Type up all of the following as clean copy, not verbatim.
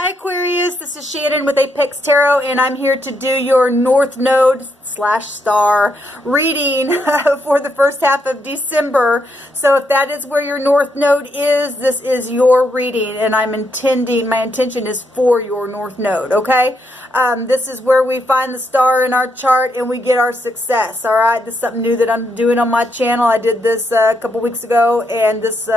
Hi Aquarius, this is Shannon with Apex Tarot, and I'm here to do your North Node / star reading for the first half of December. So if that is where your North Node is, this is your reading, and my intention is for your North Node, okay? This is where we find the star in our chart and we get our success, all right? This is something new that I'm doing on my channel. I did this a couple weeks ago, and this,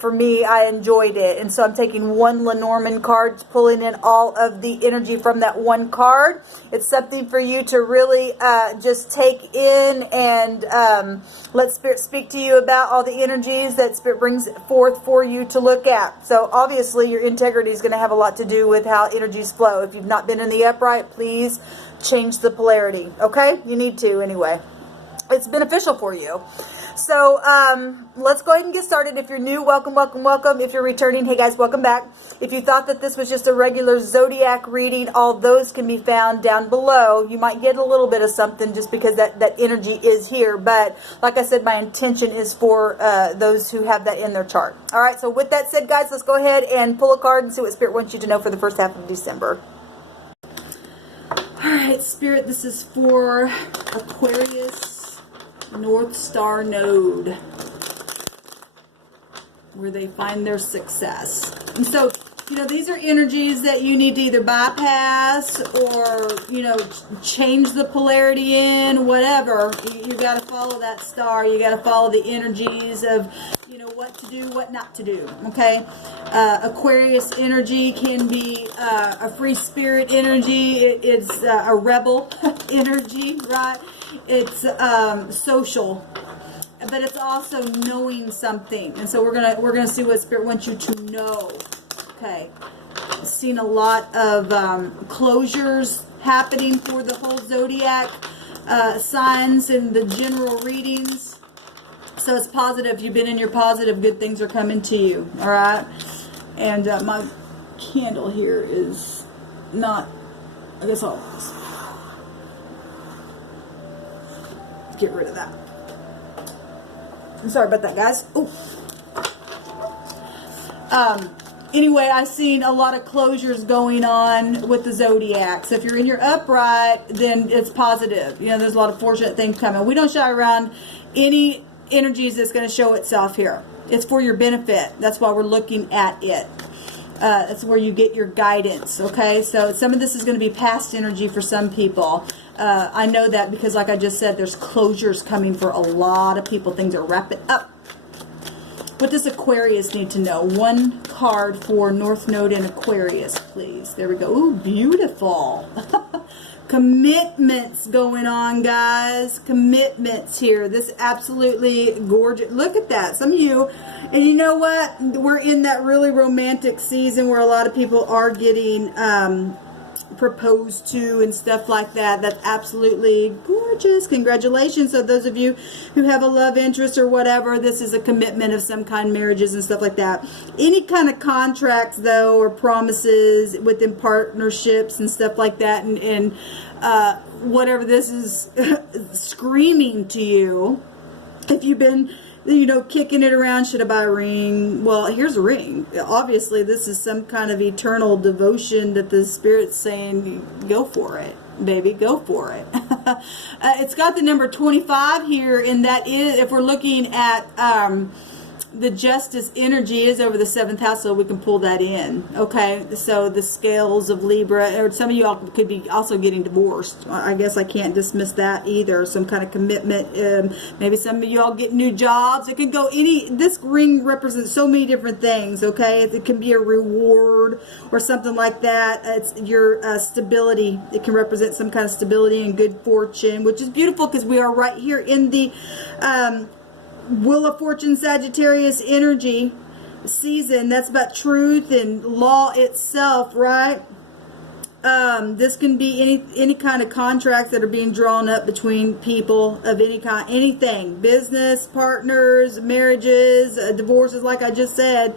for me, I enjoyed it. And so I'm taking one Lenormand card, pulling in all of the energy from that one card. It's something for you to really just take in and let Spirit speak to you about all the energies that Spirit brings forth for you to look at. So obviously your integrity is going to have a lot to do with how energies flow. If you've not been in the upright, please change the polarity, okay? You need to anyway. It's beneficial for you. So let's go ahead and get started. If you're new, welcome, welcome, welcome. If you're returning, hey guys, welcome back. If you thought that this was just a regular zodiac reading, all those can be found down below. You might get a little bit of something just because that energy is here. But like I said, my intention is for those who have that in their chart. All right, so with that said, guys, let's go ahead and pull a card and see what Spirit wants you to know for the first half of December. All right, Spirit, this is for Aquarius North Star Node, where they find their success. And so, you know, these are energies that you need to either bypass or, you know, change the polarity in, whatever. You got to follow that star. You got to follow the energies of, you know, what to do, what not to do, okay? Aquarius energy can be a free spirit energy. It's a rebel energy, right? It's social, but it's also knowing something. And so we're gonna see what Spirit wants you to know. Okay, I've seen a lot of closures happening for the whole zodiac signs in the general readings. So it's positive. You've been in your positive, good things are coming to you. All right, and my candle here is not. That's all. Get rid of that. I'm sorry about that, guys. Ooh. Anyway, I've seen a lot of closures going on with the zodiac. So if you're in your upright, then it's positive. You know, there's a lot of fortunate things coming. We don't shy around any energies that's going to show itself here. It's for your benefit. That's why we're looking at it. That's where you get your guidance, okay? So some of this is going to be past energy for some people. I know that because, like I just said, there's closures coming for a lot of people. Things are wrapping up. What does Aquarius need to know? One card for North Node in Aquarius, please. There we go. Ooh, beautiful. Commitments going on, guys. Commitments here. This absolutely gorgeous. Look at that. Some of you, and you know what? We're in that really romantic season where a lot of people are getting proposed to and stuff like that. That's absolutely gorgeous. Congratulations. So those of you who have a love interest or whatever, this is a commitment of some kind, marriages and stuff like that. Any kind of contracts though, or promises within partnerships and stuff like that, and whatever this is screaming to you, if you've been, you know, kicking it around, should I buy a ring? Well, here's a ring. Obviously, this is some kind of eternal devotion that the Spirit's saying, go for it, baby, go for it. It's got the number 25 here, and that is, if we're looking at the justice energy is over the 7th house, so we can pull that in. Okay, so the scales of Libra, or some of you all could be also getting divorced. I guess I can't dismiss that either. Some kind of commitment. Maybe some of you all get new jobs. It could go any. This ring represents so many different things. Okay, it can be a reward or something like that. It's your stability. It can represent some kind of stability and good fortune, which is beautiful because we are right here in the Wheel of Fortune Sagittarius energy season. That's about truth and law itself, right? This can be any kind of contracts that are being drawn up between people of any kind, anything, business, partners, marriages, divorces, like I just said.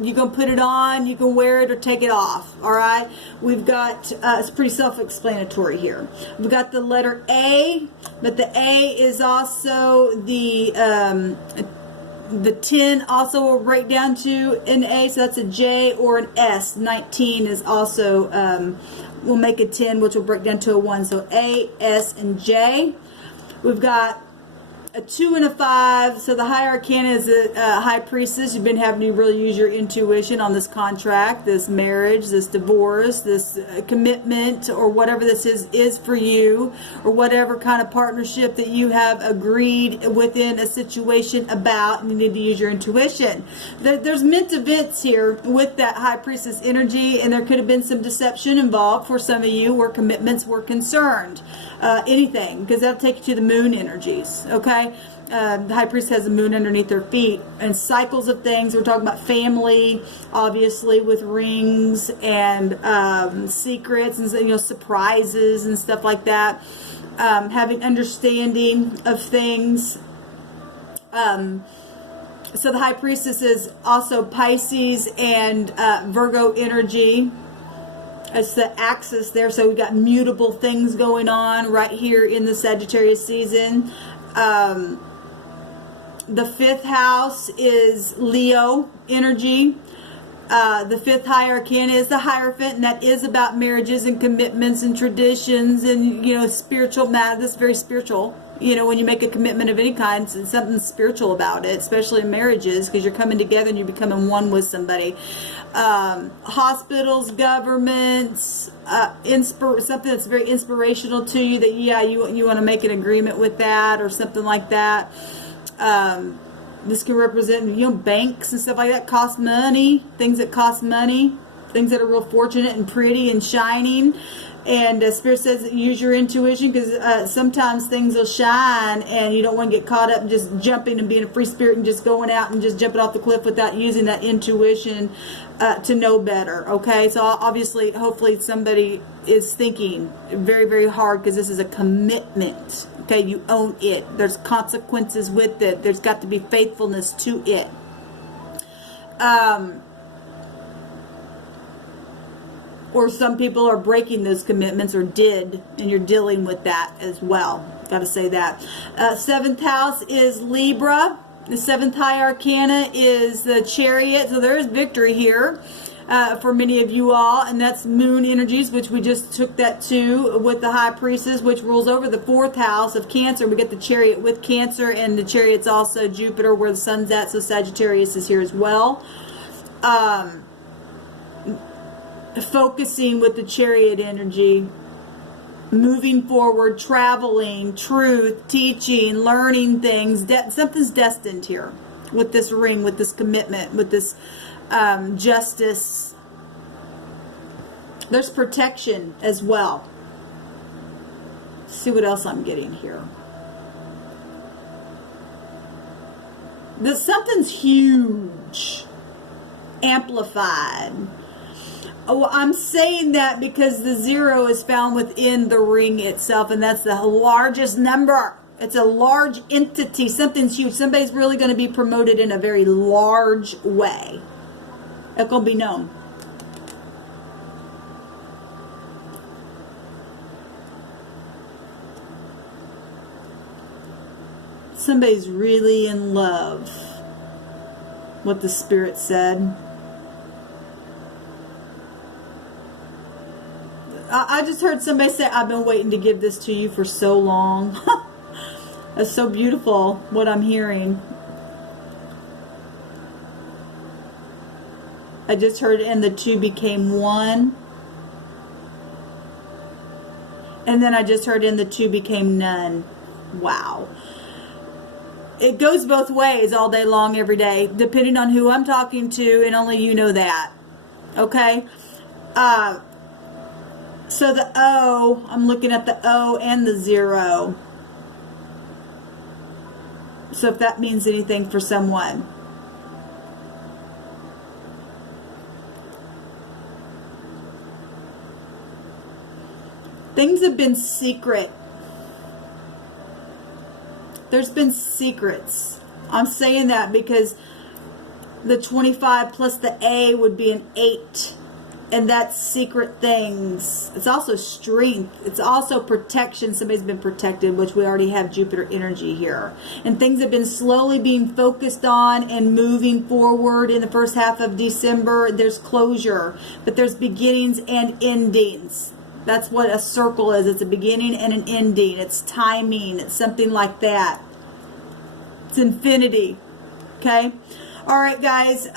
You can put it on, you can wear it or take it off, all right? We've got, it's pretty self-explanatory here. We've got the letter A, but the A is also the The 10 also will break down to an A, so that's a J or an S. 19 is also, will make a 10, which will break down to a 1. So A, S, and J. We've got a 2 and a 5. So the high arcana is a high priestess. You've been having to really use your intuition on this contract, this marriage, this divorce, this commitment, or whatever this is for you, or whatever kind of partnership that you have agreed within a situation about, and you need to use your intuition. There's mint events here with that high priestess energy, and there could have been some deception involved for some of you where commitments were concerned. Anything, because that'll take you to the moon energies, okay? The high priest has the moon underneath their feet, and cycles of things. We're talking about family, obviously, with rings and secrets and surprises and stuff like that. Having understanding of things. So the high priestess is also Pisces and Virgo energy. It's the axis there, so we've got mutable things going on right here in the Sagittarius season. The 5th house is Leo energy. The 5th high arcana is the Hierophant, and that is about marriages and commitments and traditions and, spiritual matter. This is very spiritual. When you make a commitment of any kind, it's something spiritual about it, especially in marriages, because you're coming together and you're becoming one with somebody. Hospitals, governments, something that's very inspirational to you that, you want to make an agreement with that or something like that. This can represent, banks and stuff like that cost money, things that cost money, things that are real fortunate and pretty and shining. And Spirit says use your intuition, because sometimes things will shine and you don't want to get caught up in just jumping and being a free spirit and just going out and just jumping off the cliff without using that intuition to know better. Okay, so obviously, hopefully somebody is thinking very, very hard, because this is a commitment. Okay, you own it. There's consequences with it. There's got to be faithfulness to it. Or some people are breaking those commitments, or did, and you're dealing with that as well. Got to say that. 7th house is Libra. The 7th high arcana is the Chariot. So there is victory here for many of you all, and that's moon energies, which we just took that to with the high priestess, which rules over the 4th house of Cancer. We get the Chariot with Cancer, and the Chariot's also Jupiter, where the sun's at, so Sagittarius is here as well. Focusing with the Chariot energy, moving forward, traveling, truth, teaching, learning things. Something's destined here with this ring, with this commitment, with this justice. There's protection as well. Let's see what else I'm getting here. Something's huge, amplified. Oh, I'm saying that because the 0 is found within the ring itself, and that's the largest number. It's a large entity. Something's huge. Somebody's really going to be promoted in a very large way. It's going to be known. Somebody's really in love, what the Spirit said. I just heard somebody say, I've been waiting to give this to you for so long. That's so beautiful, what I'm hearing. I just heard, and the 2 became 1. And then I just heard, and the 2 became none. Wow. It goes both ways all day long, every day, depending on who I'm talking to, and only you know that. Okay? So the O, I'm looking at the O and the 0. So if that means anything for someone. Things have been secret. There's been secrets. I'm saying that because the 25 plus the A would be an 8. And that's secret things. It's also strength. It's also protection. Somebody's been protected, which we already have Jupiter energy here. And things have been slowly being focused on and moving forward in the first half of December. There's closure, but there's beginnings and endings. That's what a circle is. It's a beginning and an ending. It's timing. It's something like that. It's infinity. Okay? All right, guys.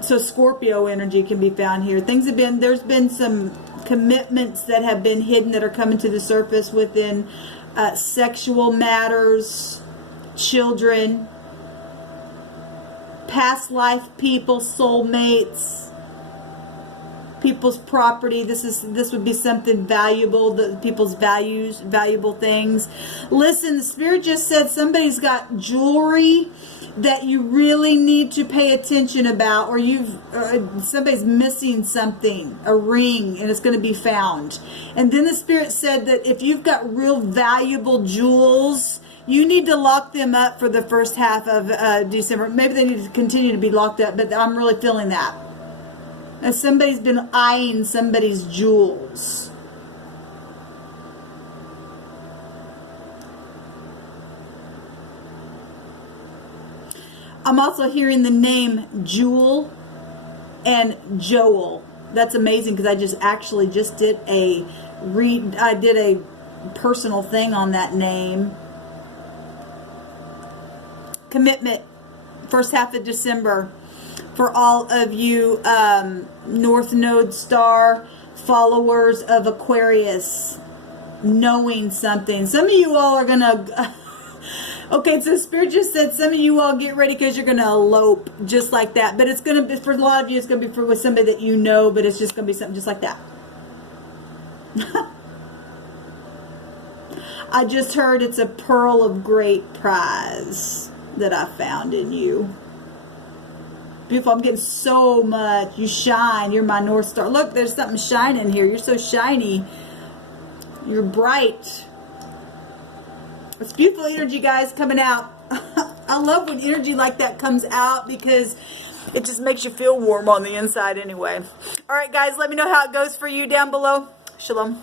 So Scorpio energy can be found here. There's been some commitments that have been hidden that are coming to the surface within sexual matters, children, past life people, soulmates, people's property. This would be something valuable, people's values, valuable things. Listen, the Spirit just said somebody's got jewelry that you really need to pay attention about, or somebody's missing something, a ring, and it's going to be found. And then the Spirit said that if you've got real valuable jewels, you need to lock them up for the first half of December. Maybe they need to continue to be locked up, but I'm really feeling that. And somebody's been eyeing somebody's jewels. I'm also hearing the name Jewel and Joel. That's amazing because I just did a personal thing on that name. Commitment, first half of December, for all of you North Node Star followers of Aquarius, knowing something. Some of you all are gonna. Okay, so Spirit just said some of you all get ready because you're going to elope just like that. But it's going to be, for a lot of you, it's going to be with somebody that you know, but it's just going to be something just like that. I just heard it's a pearl of great prize that I found in you. Beautiful. I'm getting so much. You shine. You're my North Star. Look, there's something shining here. You're so shiny. You're bright. It's beautiful energy, guys, coming out. I love when energy like that comes out because it just makes you feel warm on the inside anyway. All right, guys, let me know how it goes for you down below. Shalom.